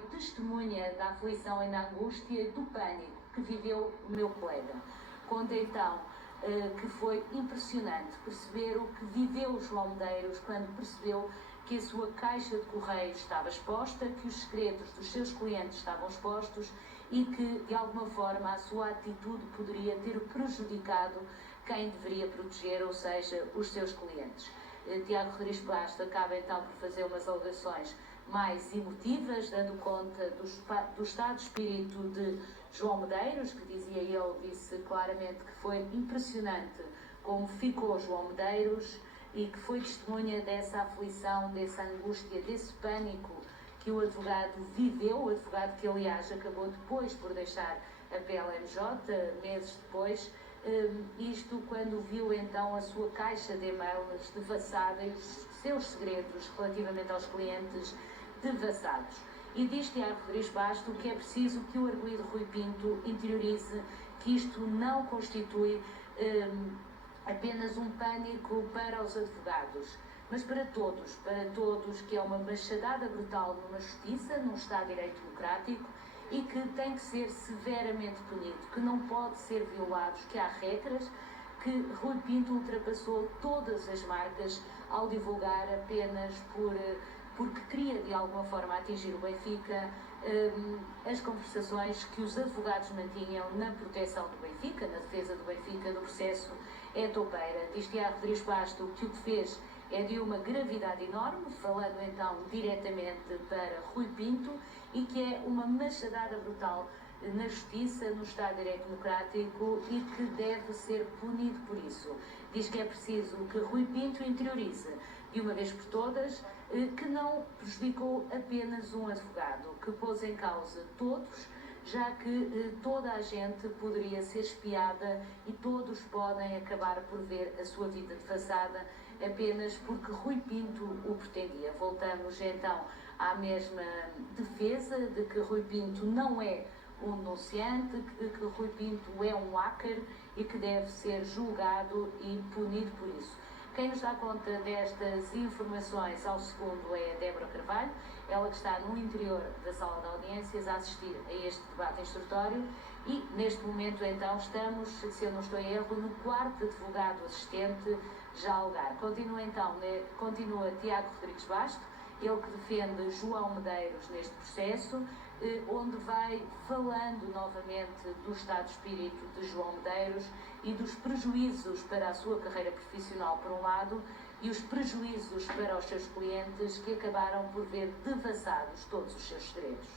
testemunha da aflição e da angústia e do pânico que viveu o meu colega. Conta então que foi impressionante perceber o que viveu João Medeiros quando percebeu que a sua caixa de correio estava exposta, que os segredos dos seus clientes estavam expostos e que, de alguma forma, a sua atitude poderia ter prejudicado quem deveria proteger, ou seja, os seus clientes. Tiago Rodrigues Basto acaba então por fazer umas alegações mais emotivas, dando conta do estado de espírito de João Medeiros, que disse claramente que foi impressionante como ficou João Medeiros e que foi testemunha dessa aflição, dessa angústia, desse pânico que o advogado viveu, o advogado que aliás acabou depois por deixar a PLMJ, meses depois, isto quando viu então a sua caixa de e-mails devassada e os seus segredos relativamente aos clientes devassados. E diz Tiago Rodrigues Basto que é preciso que o arguido Rui Pinto interiorize que isto não constitui apenas um pânico para os advogados, mas para todos, que é uma machadada brutal numa justiça, num Estado de Direito Democrático e que tem que ser severamente punido, que não pode ser violado, que há regras, que Rui Pinto ultrapassou todas as marcas ao divulgar apenas porque queria de alguma forma atingir o Benfica, as conversações que os advogados mantinham na proteção do Benfica, na defesa do Benfica, do processo é topeira. Diz Tiago Rodrigues Basto que o que fez é de uma gravidade enorme, falando então diretamente para Rui Pinto, e que é uma machadada brutal na justiça, no Estado de Direito Democrático e que deve ser punido por isso. Diz que é preciso que Rui Pinto interiorize, de uma vez por todas, que não prejudicou apenas um advogado, que pôs em causa todos, já que toda a gente poderia ser espiada e todos podem acabar por ver a sua vida devassada apenas porque Rui Pinto o pretendia. Voltamos então à mesma defesa de que Rui Pinto não é um denunciante, de que Rui Pinto é um hacker e que deve ser julgado e punido por isso. Quem nos dá conta destas informações ao segundo é a Débora Carvalho, ela que está no interior da sala de audiências a assistir a este debate instrutório e neste momento então estamos, se eu não estou em erro, no quarto advogado assistente já a alegar. Continua Tiago Rodrigues Basto, ele que defende João Medeiros neste processo, onde vai falando novamente do estado de espírito de João Medeiros e dos prejuízos para a sua carreira profissional, por um lado, e os prejuízos para os seus clientes que acabaram por ver devassados todos os seus segredos.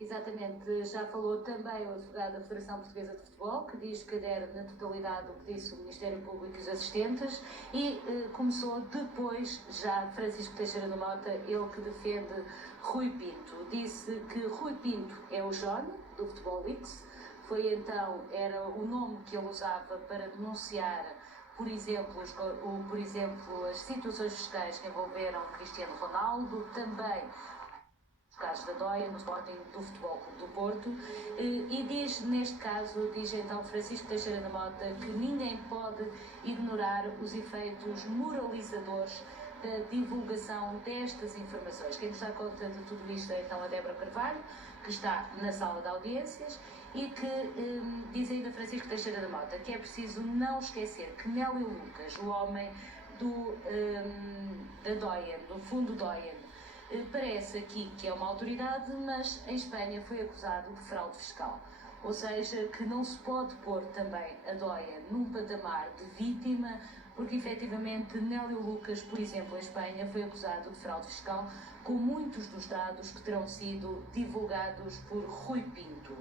Exatamente, já falou também o advogado da Federação Portuguesa de Futebol, que diz que adere na totalidade o que disse o Ministério Público e os assistentes, e começou depois já Francisco Teixeira da Mota, ele que defende Rui Pinto. Disse que Rui Pinto é o John, do Futebol Leaks, era o nome que ele usava para denunciar, por exemplo, as situações fiscais que envolveram Cristiano Ronaldo, também casos da Dóia, no Sporting do Futebol Clube do Porto, e diz então Francisco Teixeira da Mota que ninguém pode ignorar os efeitos moralizadores da divulgação destas informações. Quem nos dá conta de tudo isto é então a Débora Carvalho, que está na sala de audiências, e que diz ainda Francisco Teixeira da Mota que é preciso não esquecer que Nélio Lucas, o homem da Dóia, do Fundo Dóia, parece aqui que é uma autoridade, mas em Espanha foi acusado de fraude fiscal. Ou seja, que não se pode pôr também a Dóia num patamar de vítima, porque efetivamente Nélio Lucas, por exemplo, em Espanha, foi acusado de fraude fiscal, com muitos dos dados que terão sido divulgados por Rui Pinto.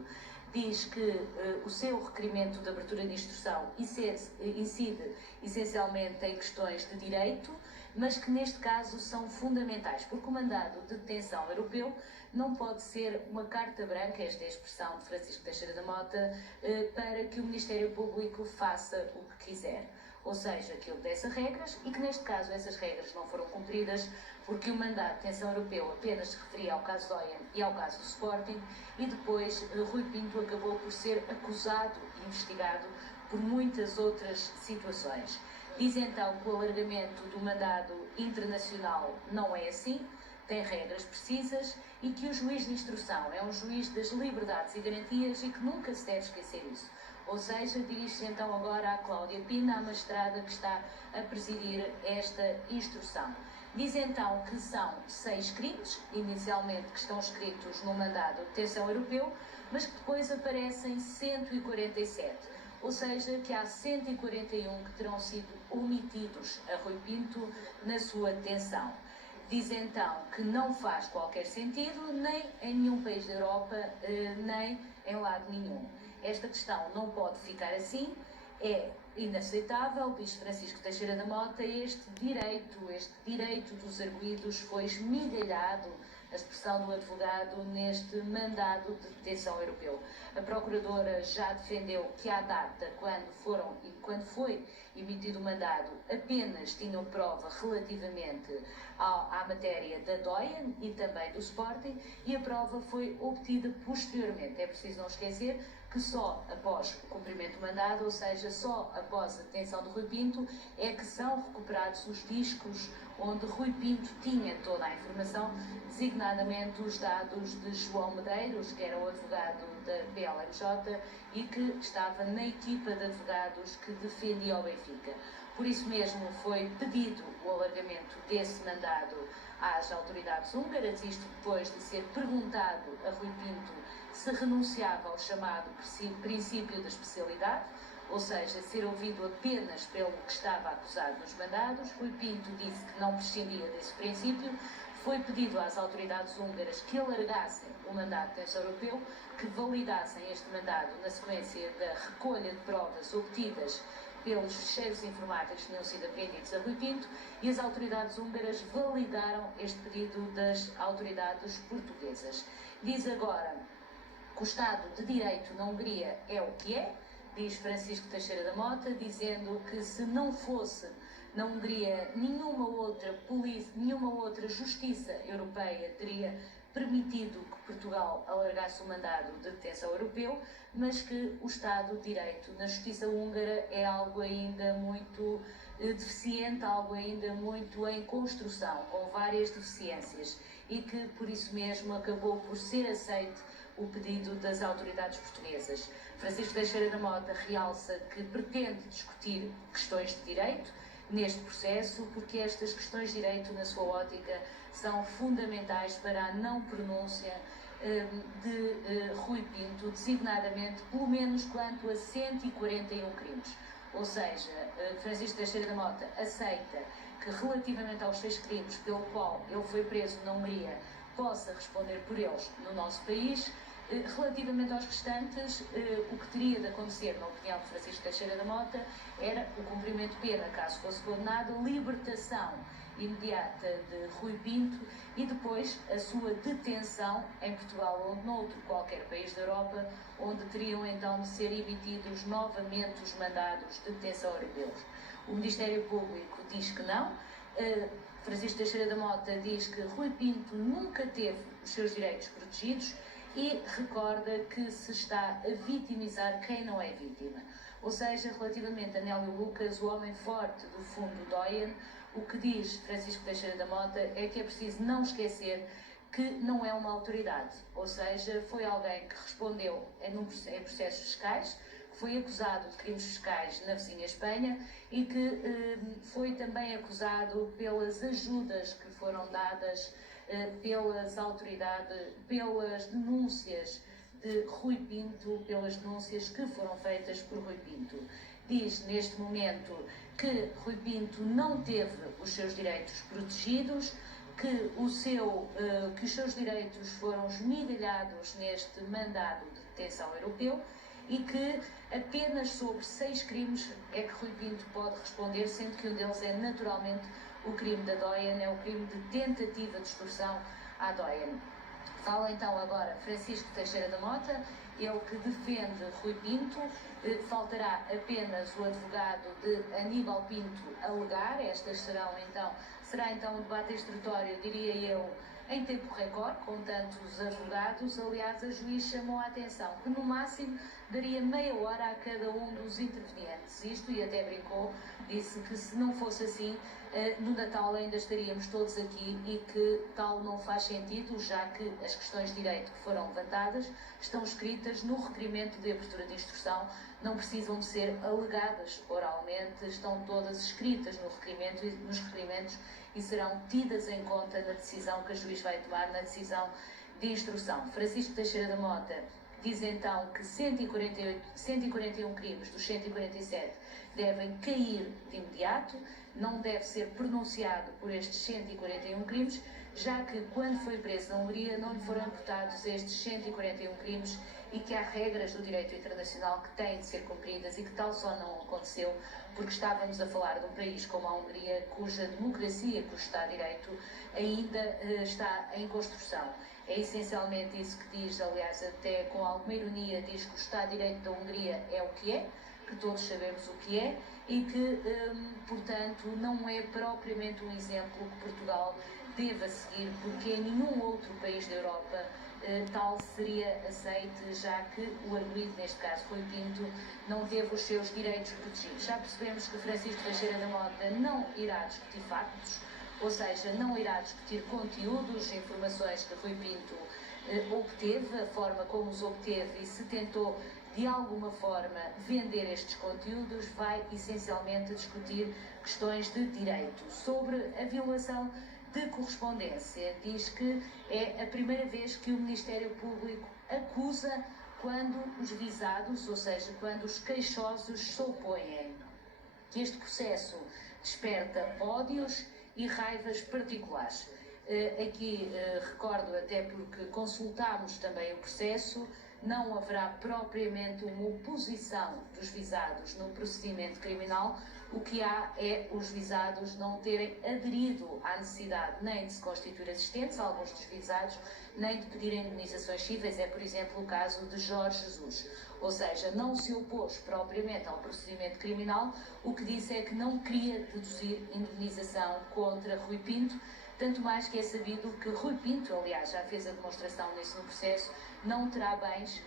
Diz que o seu requerimento de abertura de instrução incide essencialmente em questões de direito, mas que neste caso são fundamentais, porque o mandado de detenção europeu não pode ser uma carta branca, esta é a expressão de Francisco Teixeira da Mota, para que o Ministério Público faça o que quiser. Ou seja, que obedece a regras e que neste caso essas regras não foram cumpridas porque o mandato de detenção europeu apenas se referia ao caso Dóia e ao caso do Sporting e depois Rui Pinto acabou por ser acusado e investigado por muitas outras situações. Diz então que o alargamento do mandado internacional não é assim, tem regras precisas e que o juiz de instrução é um juiz das liberdades e garantias e que nunca se deve esquecer isso. Ou seja, dirige-se então agora à Cláudia Pina, a magistrada que está a presidir esta instrução. Diz então que são 6 crimes, inicialmente que estão escritos no mandado de detenção europeu, mas que depois aparecem 147. Ou seja, que há 141 que terão sido omitidos a Rui Pinto na sua detenção. Diz então que não faz qualquer sentido, nem em nenhum país da Europa, nem em lado nenhum. Esta questão não pode ficar assim, é inaceitável, diz Francisco Teixeira da Mota, este direito dos arguidos foi esmigalhado, a expressão do advogado, neste mandado de detenção europeu. A Procuradora já defendeu que à data, quando foi emitido o mandado, apenas tinham prova relativamente à matéria da DOIAN e também do Sporting, e a prova foi obtida posteriormente. É preciso não esquecer que só após o cumprimento do mandado, ou seja, só após a detenção de Rui Pinto, é que são recuperados os discos onde Rui Pinto tinha toda a informação, designadamente os dados de João Medeiros, que era o advogado da PLMJ e que estava na equipa de advogados que defendia o Benfica. Por isso mesmo foi pedido o alargamento desse mandado às autoridades húngaras, isto depois de ser perguntado a Rui Pinto se renunciava ao chamado princípio da especialidade, ou seja, ser ouvido apenas pelo que estava acusado nos mandados. Rui Pinto disse que não prescindia desse princípio. Foi pedido às autoridades húngaras que alargassem o mandado de detenção europeu, que validassem este mandado na sequência da recolha de provas obtidas pelos ficheiros informáticos que tinham sido apreendidos a Rui Pinto, e as autoridades húngaras validaram este pedido das autoridades portuguesas. Diz agora que o Estado de Direito na Hungria é o que é, diz Francisco Teixeira da Mota, dizendo que se não fosse na Hungria nenhuma outra justiça europeia teria permitido que Portugal alargasse o mandado de detenção europeu, mas que o Estado de Direito na justiça húngara é algo ainda muito deficiente, algo ainda muito em construção, com várias deficiências, e que por isso mesmo acabou por ser aceite o pedido das autoridades portuguesas. Francisco Teixeira da Mota realça que pretende discutir questões de direito neste processo, porque estas questões de direito, na sua ótica, são fundamentais para a não pronúncia de Rui Pinto, designadamente, pelo menos quanto a 141 crimes. Ou seja, Francisco Teixeira da Mota aceita que, relativamente aos 6 crimes pelo qual ele foi preso na Hungria, possa responder por eles no nosso país. Relativamente aos restantes, o que teria de acontecer, na opinião de Francisco Teixeira da Mota, era o cumprimento de pena, caso fosse condenado, libertação imediata de Rui Pinto e depois a sua detenção em Portugal ou noutro qualquer país da Europa, onde teriam então de ser emitidos novamente os mandados de detenção europeus. O Ministério Público diz que não. Francisco Teixeira da Mota diz que Rui Pinto nunca teve os seus direitos protegidos e recorda que se está a vitimizar quem não é vítima. Ou seja, relativamente a Nélio Lucas, o homem forte do fundo DOIAN, o que diz Francisco Teixeira da Mota é que é preciso não esquecer que não é uma autoridade, ou seja, foi alguém que respondeu em processos fiscais, que foi acusado de crimes fiscais na vizinha Espanha e que foi também acusado pelas ajudas que foram dadas pelas autoridades, pelas denúncias de Rui Pinto, pelas denúncias que foram feitas por Rui Pinto. Diz neste momento que Rui Pinto não teve os seus direitos protegidos, que os seus direitos foram esmigalhados neste mandado de detenção europeu e que apenas sobre 6 crimes é que Rui Pinto pode responder, sendo que um deles é naturalmente o crime da DOIAN, é o crime de tentativa de extorsão à DOIAN. Fala então agora Francisco Teixeira da Mota, ele que defende Rui Pinto. Faltará apenas o advogado de Aníbal Pinto alegar. Será então um debate instrutório, diria eu, em tempo recorde, com tantos advogados. Aliás, a juiz chamou a atenção que no máximo daria meia hora a cada um dos intervenientes. Isto, e até brincou, disse que se não fosse assim, no Natal ainda estaríamos todos aqui e que tal não faz sentido, já que as questões de direito que foram levantadas estão escritas no requerimento de abertura de instrução, não precisam de ser alegadas oralmente, estão todas escritas no requerimento, nos requerimentos e serão tidas em conta na decisão que o juiz vai tomar, na decisão de instrução. Francisco Teixeira da Mota diz então que 141 crimes dos 147 devem cair de imediato, não deve ser pronunciado por estes 141 crimes, já que quando foi preso na Hungria não lhe foram imputados estes 141 crimes e que há regras do direito internacional que têm de ser cumpridas e que tal só não aconteceu porque estávamos a falar de um país como a Hungria cuja democracia, cujo Estado de Direito ainda está em construção. É essencialmente isso que diz, aliás, até com alguma ironia, diz que o Estado de Direito da Hungria é o que é, que todos sabemos o que é e que, portanto, não é propriamente um exemplo que Portugal deva seguir, porque em nenhum outro país da Europa tal seria aceite, já que o arguido, neste caso Rui Pinto, não teve os seus direitos protegidos. Já percebemos que Francisco Teixeira da Mota não irá discutir factos, ou seja, não irá discutir conteúdos, informações que Rui Pinto obteve, a forma como os obteve e se tentou de alguma forma vender estes conteúdos, vai essencialmente discutir questões de direito. Sobre a violação de correspondência, diz que é a primeira vez que o Ministério Público acusa quando os visados, ou seja, quando os queixosos se opõem. Este processo desperta ódios e raivas particulares. Aqui recordo, até porque consultámos também o processo, não haverá propriamente uma oposição dos visados no procedimento criminal. O que há é os visados não terem aderido à necessidade nem de se constituir assistentes, alguns dos visados, nem de pedir indemnizações cíveis. É, por exemplo, o caso de Jorge Jesus. Ou seja, não se opôs propriamente ao procedimento criminal, o que disse é que não queria deduzir indemnização contra Rui Pinto, tanto mais que é sabido que Rui Pinto, aliás, já fez a demonstração nisso no processo, não terá bens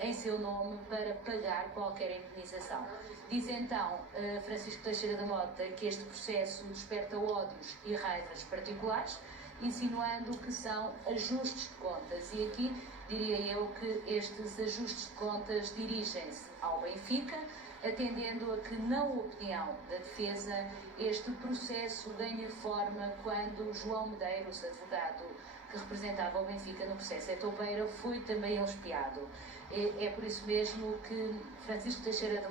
em seu nome para pagar qualquer indemnização. Diz então Francisco Teixeira da Mota que este processo desperta ódios e raivas particulares, insinuando que são ajustes de contas. E aqui diria eu que estes ajustes de contas dirigem-se ao Benfica, atendendo a que, na opinião da defesa, este processo ganha forma quando João Medeiros, advogado que representava o Benfica no processo Etoupeira, foi também ele espiado. É por isso mesmo que Francisco Teixeira da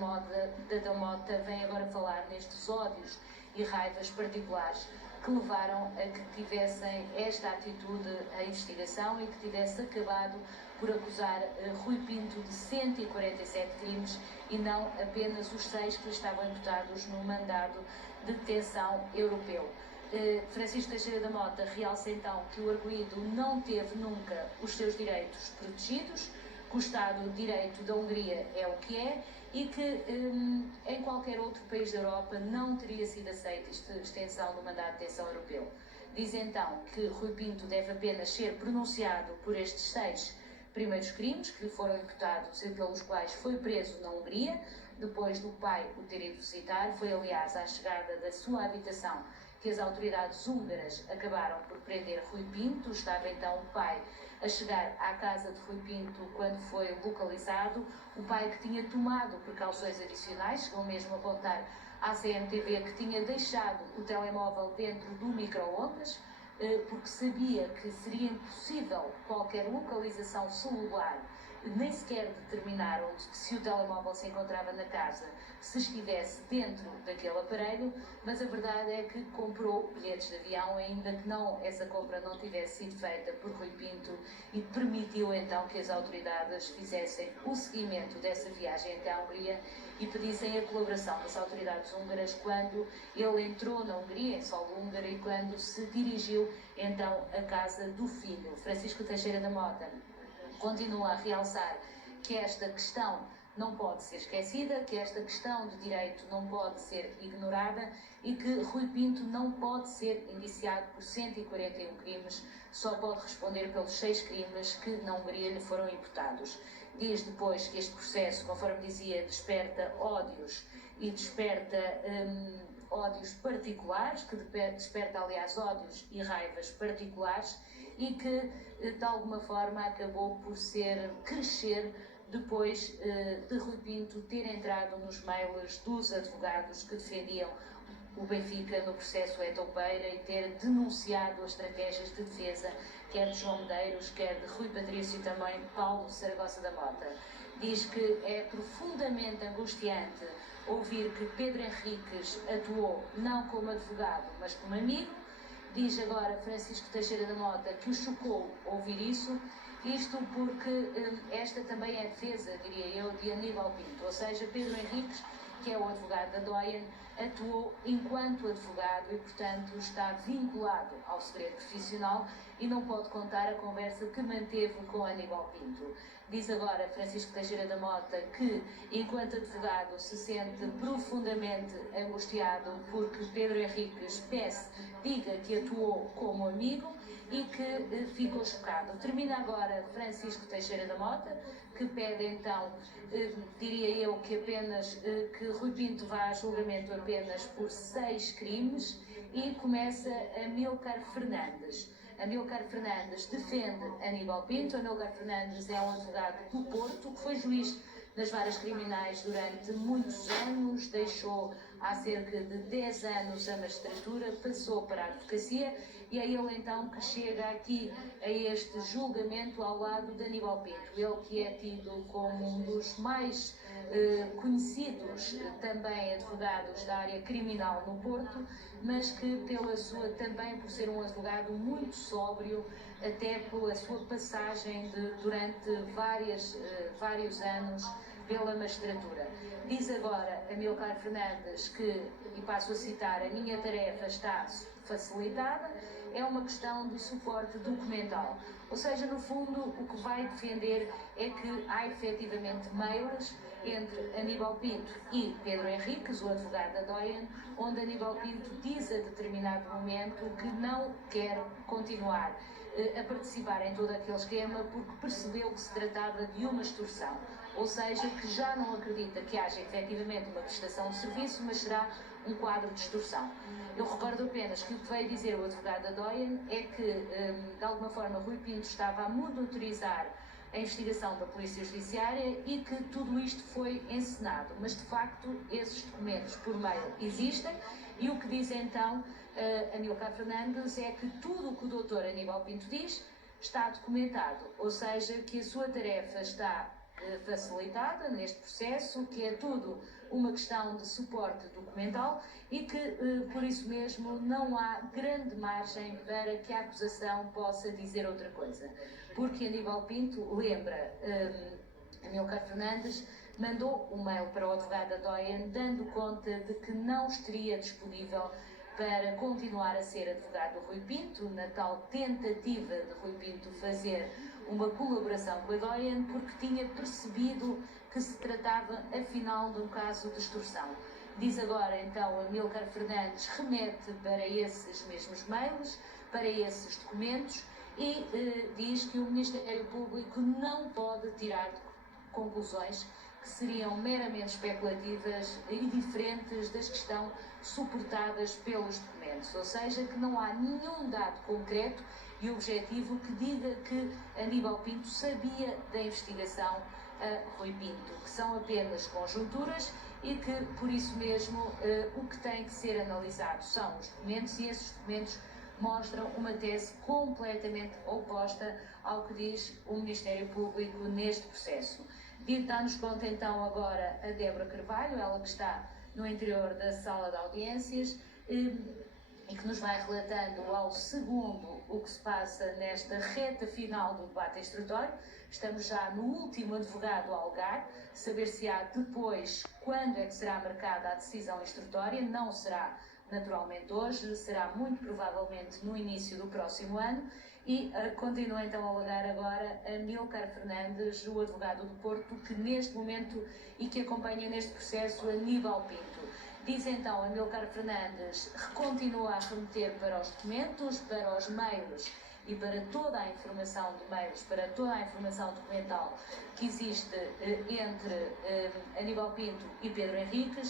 Mota vem agora falar nestes ódios e raivas particulares que levaram a que tivessem esta atitude a investigação e que tivesse acabado por acusar Rui Pinto de 147 crimes e não apenas os 6 que lhe estavam imputados no mandado de detenção europeu. Francisco Teixeira da Mota realça então que o arguido não teve nunca os seus direitos protegidos, que o Estado de Direito da Hungria é o que é e que em qualquer outro país da Europa não teria sido aceita esta extensão do mandato de detenção europeu. Diz então que Rui Pinto deve apenas ser pronunciado por estes 6 primeiros crimes que lhe foram imputados e pelos quais foi preso na Hungria, depois do pai o ter ido visitar. Foi, aliás, à chegada da sua habitação que as autoridades húngaras acabaram por prender Rui Pinto. Estava então o pai a chegar à casa de Rui Pinto quando foi localizado. O pai, que tinha tomado precauções adicionais, chegou mesmo a contar à CMTV que tinha deixado o telemóvel dentro do micro-ondas, porque sabia que seria impossível qualquer localização celular, nem sequer determinar onde, se o telemóvel se encontrava na casa, se estivesse dentro daquele aparelho, mas a verdade é que comprou bilhetes de avião, ainda que essa compra não tivesse sido feita por Rui Pinto, e permitiu então que as autoridades fizessem o seguimento dessa viagem até a Hungria e pedissem a colaboração das autoridades húngaras quando ele entrou na Hungria, em solo húngaro, e quando se dirigiu então à casa do filho. Francisco Teixeira da Mota continua a realçar que esta questão não pode ser esquecida, que esta questão de direito não pode ser ignorada e que Rui Pinto não pode ser indiciado por 141 crimes, só pode responder pelos 6 crimes que na Hungria lhe foram imputados. Diz depois que este processo, conforme dizia, desperta ódios e desperta ódios particulares, que desperta, aliás, ódios e raivas particulares e que, de alguma forma, acabou por crescer depois de Rui Pinto ter entrado nos mails dos advogados que defendiam o Benfica no processo Etopeira e ter denunciado as estratégias de defesa, quer de João Medeiros, quer de Rui Patrício e também Paulo Saragossa da Mota. Diz que é profundamente angustiante ouvir que Pedro Henriques atuou não como advogado, mas como amigo. Diz agora Francisco Teixeira da Mota que o chocou ouvir isso, isto porque esta também é a defesa, diria eu, de Aníbal Pinto, ou seja, Pedro Henriques, que é o advogado da Doyen, atuou enquanto advogado e, portanto, está vinculado ao segredo profissional e não pode contar a conversa que manteve com Aníbal Pinto. Diz agora Francisco Teixeira da Mota que, enquanto advogado, se sente profundamente angustiado porque Pedro Henriques diga que atuou como amigo e que ficou chocado. Termina agora Francisco Teixeira da Mota, que pede então, diria eu, que apenas que Rui Pinto vá a julgamento apenas por 6 crimes e começa Amílcar Fernandes. Amílcar Fernandes defende Aníbal Pinto. Amílcar Fernandes é um advogado do Porto que foi juiz nas varas criminais durante muitos anos, deixou há cerca de 10 anos a magistratura, passou para a advocacia e é ele então que chega aqui a este julgamento ao lado de Aníbal Pinto. Ele que é tido como um dos mais conhecidos também advogados da área criminal no Porto, mas que também por ser um advogado muito sóbrio, até pela sua passagem durante vários anos pela magistratura. Diz agora Amílcar Fernandes que, e passo a citar, a minha tarefa está facilitada, é uma questão de suporte documental. Ou seja, no fundo, o que vai defender é que há efetivamente mails entre Aníbal Pinto e Pedro Henriques, o advogado da Doyen, onde Aníbal Pinto diz a determinado momento que não quer continuar a participar em todo aquele esquema porque percebeu que se tratava de uma extorsão. Ou seja, que já não acredita que haja efetivamente uma prestação de serviço, mas será um quadro de extorsão. Eu recordo apenas que o que veio dizer o advogado da Doyen é que, de alguma forma, Rui Pinto estava a monitorizar a investigação da Polícia Judiciária e que tudo isto foi encenado. Mas, de facto, esses documentos por mail existem e o que diz então Amílcar Fernandes é que tudo o que o doutor Aníbal Pinto diz está documentado, ou seja, que a sua tarefa está facilitada neste processo, que é tudo uma questão de suporte documental e que, por isso mesmo, não há grande margem para que a acusação possa dizer outra coisa. Porque Aníbal Pinto lembra, Amílcar Fernandes mandou um mail para o advogado da Doyen dando conta de que não estaria disponível para continuar a ser advogado do Rui Pinto, na tal tentativa de Rui Pinto fazer uma colaboração com a Doyen, porque tinha percebido que se tratava, afinal, de um caso de extorsão. Diz agora, então, Amílcar Fernandes remete para esses mesmos mails, para esses documentos, e diz que o Ministério Público não pode tirar conclusões que seriam meramente especulativas e diferentes das que estão suportadas pelos documentos, ou seja, que não há nenhum dado concreto e objetivo que diga que Aníbal Pinto sabia da investigação a Rui Pinto, que são apenas conjunturas e que, por isso mesmo, o que tem que ser analisado são os documentos e esses documentos mostram uma tese completamente oposta ao que diz o Ministério Público neste processo. Dá-nos conta então agora a Débora Carvalho, ela que está no interior da sala de audiências e que nos vai relatando ao segundo o que se passa nesta reta final do debate instrutório. Estamos já no último advogado a alegar, saber se há depois quando é que será marcada a decisão instrutória. Não será naturalmente hoje, será muito provavelmente no início do próximo ano. E continua então a alegar agora Amílcar Fernandes, o advogado do Porto, que neste momento e que acompanha neste processo Aníbal Pinto. Diz então Amílcar Fernandes, continua a remeter para os documentos, para os mails e para toda a informação de mails, para toda a informação documental que existe entre Aníbal Pinto e Pedro Henriques,